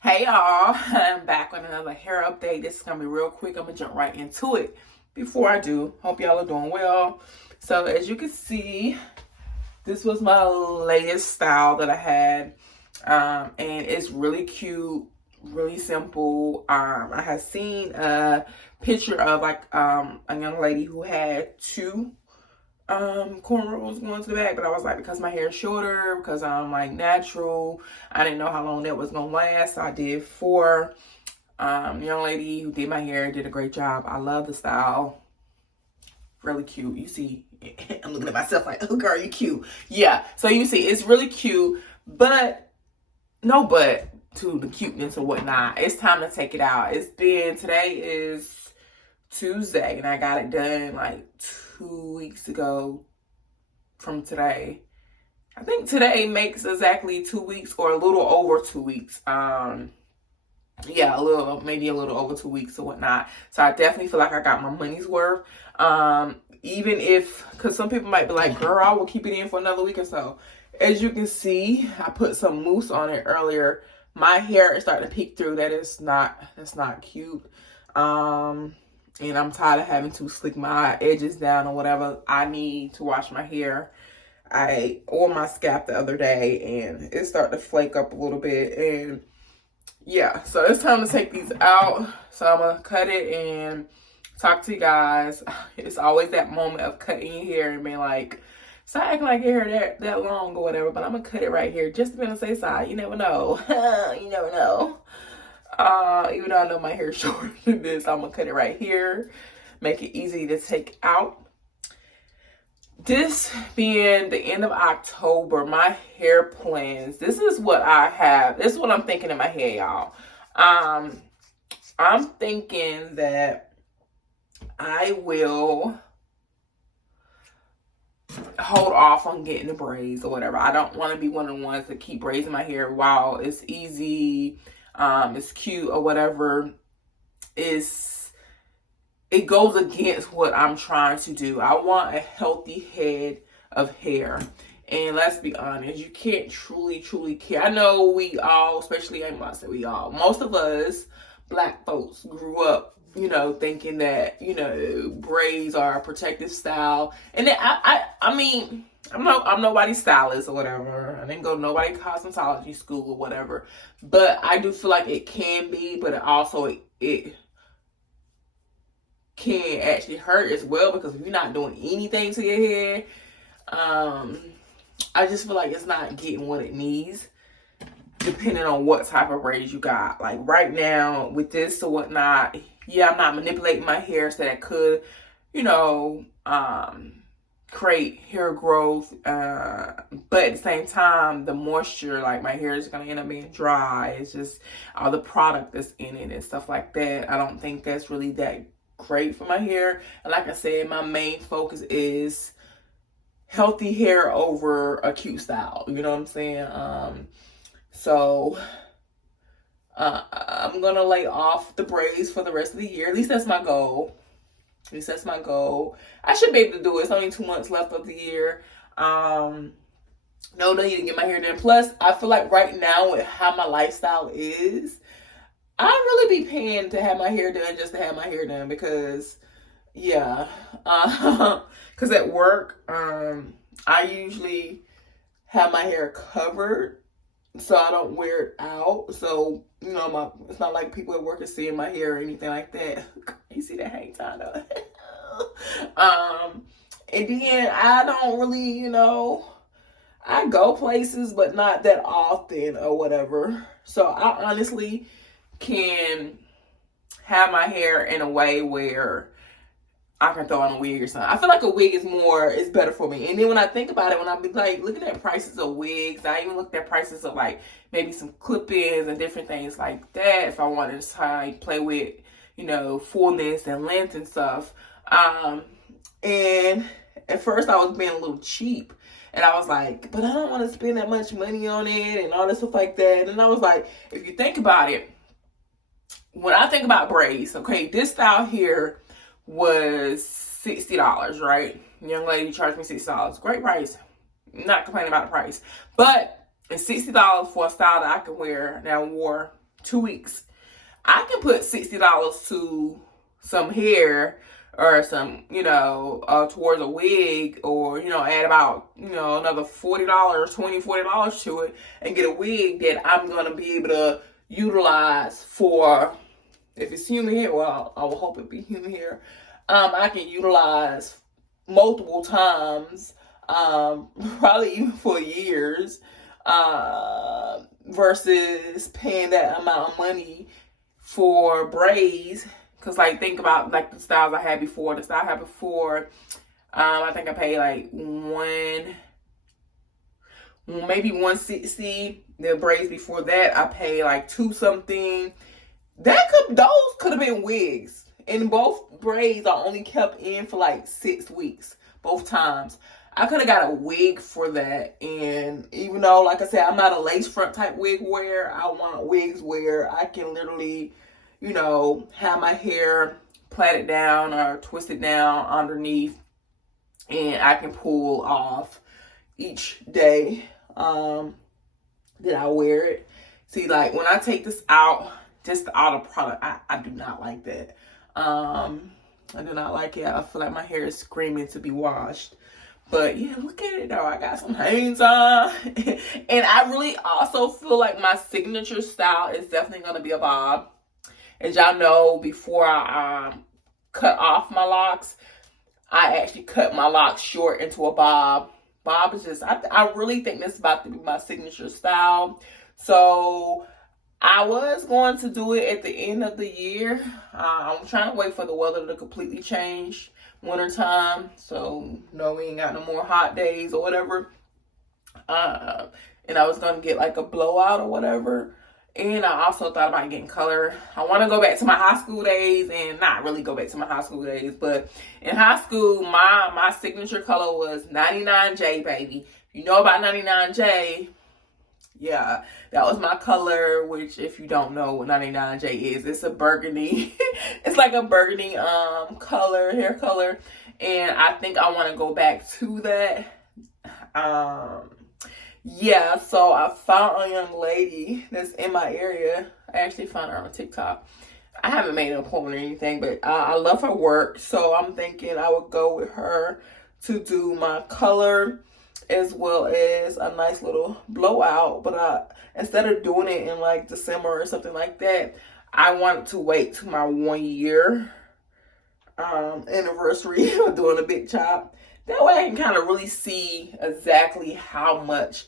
Hey y'all, I'm back with another hair update. This is gonna be real quick. I'm gonna jump right into it. Before I do, hope y'all are doing well. So as you can see, this was my latest style that I had. And it's really cute, really simple. I had seen a picture of a young lady who had two cornrows going to the back, but I was like, because my hair is shorter, because I'm like natural, I didn't know how long that was gonna last, so I did four. Young lady who did my hair did a great job. I love the style. Really cute. You see, I'm looking at myself like, oh girl, you cute. Yeah, so you see, it's really cute, but no but to the cuteness or whatnot. It's time to take it out. Today is Tuesday, and I got it done like 2 weeks ago from today. I think today makes exactly 2 weeks, or a little over 2 weeks. Yeah, maybe a little over 2 weeks or whatnot. So I definitely feel like I got my money's worth. Even if, because some people might be like, girl, I will keep it in for another week or so. As you can see, I put some mousse on it earlier. My hair is starting to peek through. That's not cute. And I'm tired of having to slick my edges down or whatever. I need to wash my hair. I oiled my scalp the other day and it started to flake up a little bit. And yeah, so it's time to take these out. So I'm going to cut it and talk to you guys. It's always that moment of cutting your hair and being like, stop acting like your hair that long or whatever. But I'm going to cut it right here just to be on the safe side. You never know. You never know. Even though I know my hair is shorter than this, I'm gonna cut it right here, make it easy to take out. This being the end of October, my hair plans, this is what I have. This is what I'm thinking in my head, y'all. I'm thinking that I will hold off on getting the braids or whatever. I don't want to be one of the ones that keep braids in my hair while it's easy, it's cute or whatever. It goes against what I'm trying to do. I want a healthy head of hair. And let's be honest, you can't truly care. I know we all, especially I'm not saying we all, most of us black folks grew up, thinking that, braids are a protective style. And then I mean, I'm nobody's stylist or whatever. I didn't go to nobody's cosmetology school or whatever. But I do feel like it can be, but it can actually hurt as well, because if you're not doing anything to your hair, I just feel like it's not getting what it needs, depending on what type of braids you got. Like right now with this or whatnot, yeah, I'm not manipulating my hair so that it could, create hair growth. But at the same time, the moisture, like my hair is going to end up being dry. It's just all the product that's in it and stuff like that. I don't think that's really that great for my hair. And like I said, my main focus is healthy hair over a cute style. You know what I'm saying? So I'm gonna lay off the braids for the rest of the year. At least that's my goal. I should be able to do it. It's only 2 months left of the year. No need to get my hair done. Plus, I feel like right now with how my lifestyle is, I'd really be paying to have my hair done just to have my hair done, because yeah. Because at work, I usually have my hair covered so I don't wear it out. So, it's not like people at work are seeing my hair or anything like that. You see that hang time though? And then I don't really, I go places, but not that often or whatever. So I honestly can have my hair in a way where I can throw on a wig or something. I feel like a wig is better for me. And then when I think about it, when I be like looking at prices of wigs, I even looked at prices of like maybe some clip-ins and different things like that, if I wanted to like play with, fullness and length and stuff. And at first I was being a little cheap. And I was like, but I don't want to spend that much money on it and all this stuff like that. And I was like, if you think about it, when I think about braids, okay, this style here was $60, right? Young lady charged me $60. Great price. Not complaining about the price. But it's $60 for a style that I can wear, that I wore 2 weeks. I can put $60 to some hair or some, towards a wig, or, add about, another $40, $40 to it, and get a wig that I'm going to be able to utilize for, if it's human hair, well, I will hope it be human hair. I can utilize multiple times, probably even for years, versus paying that amount of money for braids. Because, like, think about, like, the styles I had before. The style I had before, I think I paid, like, maybe $160. The braids before that, I paid, like, $2 something. Those could have been wigs. And both braids are only kept in for, like, 6 weeks. Both times. I could have got a wig for that. And even though, like I said, I'm not a lace front type wig wearer, I want wigs where I can literally, have my hair plaited down or twisted down underneath, and I can pull off each day that I wear it. See, like, when I take this out, just the outer product, I do not like that. I do not like it. I feel like my hair is screaming to be washed. But yeah, look at it though. I got some hangs on. And I really also feel like my signature style is definitely going to be a bob. As y'all know, before I cut off my locks, I actually cut my locks short into a bob. Bob is just, I really think this is about to be my signature style. So I was going to do it at the end of the year. I'm trying to wait for the weather to completely change. Wintertime. So, no, we ain't got no more hot days or whatever. And I was going to get like a blowout or whatever. And I also thought about getting color. I want to go back to my high school days, and not really go back to my high school days, but in high school, my signature color was 99J, baby. You know about 99J? Yeah, that was my color, which, if you don't know what 99J is, it's a burgundy. It's like a burgundy color, hair color. And I think I want to go back to that. Yeah, so I found a young lady that's in my area. I actually found her on TikTok. I haven't made an appointment or anything, but I love her work. So I'm thinking I would go with her to do my color as well as a nice little blowout. But instead of doing it in like December or something like that, I wanted to wait to my 1 year anniversary of doing a big chop. That way I can kind of really see exactly how much.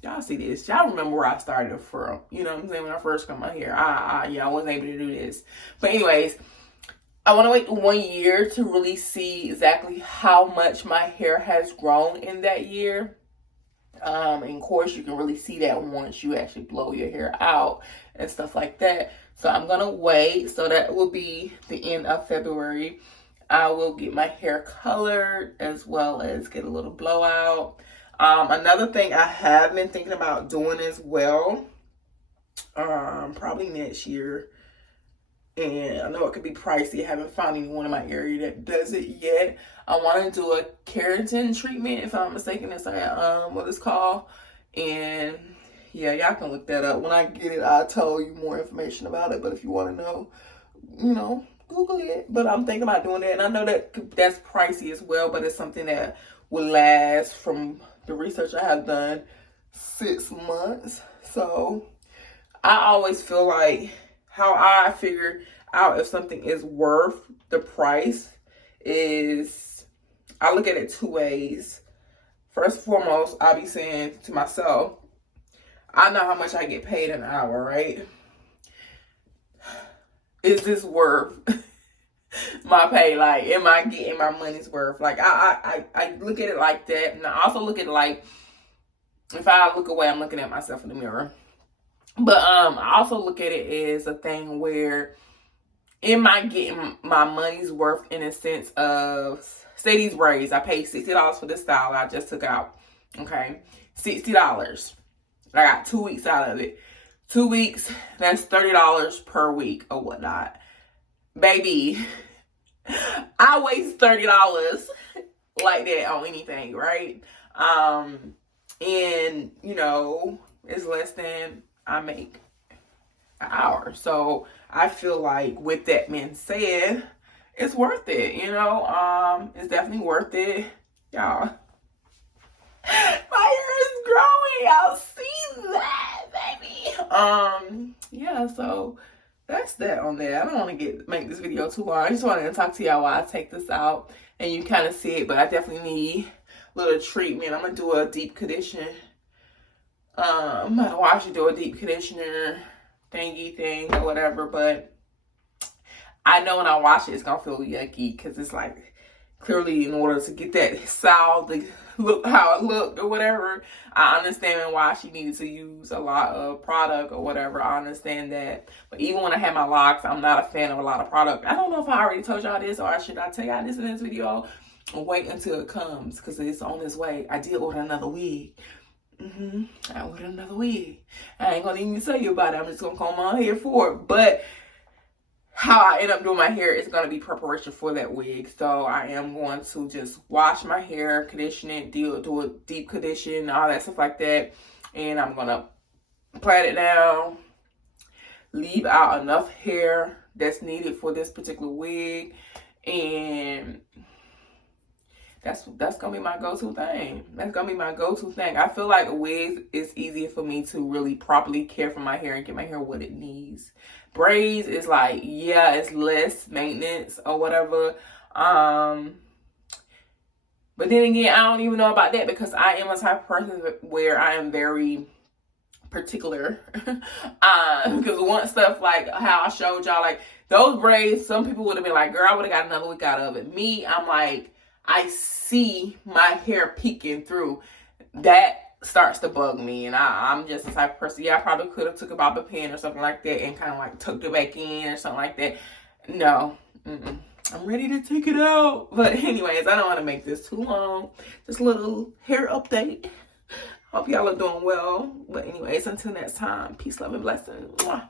Y'all see this. Y'all remember where I started from. You know what I'm saying? When I first cut my hair. I wasn't able to do this. But anyways, I want to wait 1 year to really see exactly how much my hair has grown in that year. And of course, you can really see that once you actually blow your hair out and stuff like that. So I'm going to wait. So that will be the end of February. I will get my hair colored as well as get a little blowout. Another thing I have been thinking about doing as well, probably next year, and I know it could be pricey. I haven't found anyone in my area that does it yet. I want to do a keratin treatment, if I'm not mistaken. It's like what it's called. And yeah, y'all can look that up. When I get it, I'll tell you more information about it. But if you want to know, Google it. But I'm thinking about doing that, and I know that's pricey as well. But it's something that will last, from the research I have done, 6 months. So I always feel like how I figure out if something is worth the price is, I look at it 2 ways. First and foremost, I be saying to myself, I know how much I get paid an hour, right? Is this worth my pay? Like, am I getting my money's worth? Like, I look at it like that. And I also look at it like, if I look away, I'm looking at myself in the mirror. But I also look at it as a thing where, am I getting my money's worth in a sense of, say these braids, I paid $60 for this style I just took out. Okay, $60. I got 2 weeks out of it. 2 weeks, that's $30 per week or whatnot. Baby, I waste $30 like that on anything, right? And it's less than I make hour. So I feel like with that being said, it's worth it, you know. It's definitely worth it, y'all. My hair is growing. Y'all see that, baby. Yeah, so that's that on that. I don't want to make this video too long. I just wanted to talk to y'all while I take this out and you kind of see it, but I definitely need a little treatment. I'm gonna do a deep condition. I'm gonna watch you do a deep conditioner thingy thing or whatever, but I know when I wash it, it's gonna feel yucky because it's like clearly in order to get that style to look how it looked or whatever. I understand why she needed to use a lot of product or whatever. I understand that. But even when I had my locks, I'm not a fan of a lot of product. I don't know if I already told y'all this or should I tell y'all this in this video? Wait until it comes because it's on its way. I did order another wig. I ordered another wig. I ain't gonna even tell you about it. I'm just gonna come on here for it. But how I end up doing my hair is going to be preparation for that wig. So I am going to just wash my hair, condition it, do a deep condition, all that stuff like that. And I'm going to plait it down, leave out enough hair that's needed for this particular wig. And that's going to be my go-to thing. That's going to be my go-to thing. I feel like a wig is easier for me to really properly care for my hair and get my hair what it needs. Braids is like, yeah, it's less maintenance or whatever. But then again, I don't even know about that because I am a type of person where I am very particular. Because one stuff like how I showed y'all, like those braids, some people would have been like, girl, I would have got another week out of it. Me, I'm like, I see my hair peeking through. That starts to bug me, and I'm just the type of person, yeah, I probably could have took a bobby pin or something like that and kind of like tucked it back in or something like that. No, I'm ready to take it out. But anyways, I don't want to make this too long. Just a little hair update. Hope y'all are doing well. But anyways, until next time, peace, love, and blessings. Mwah.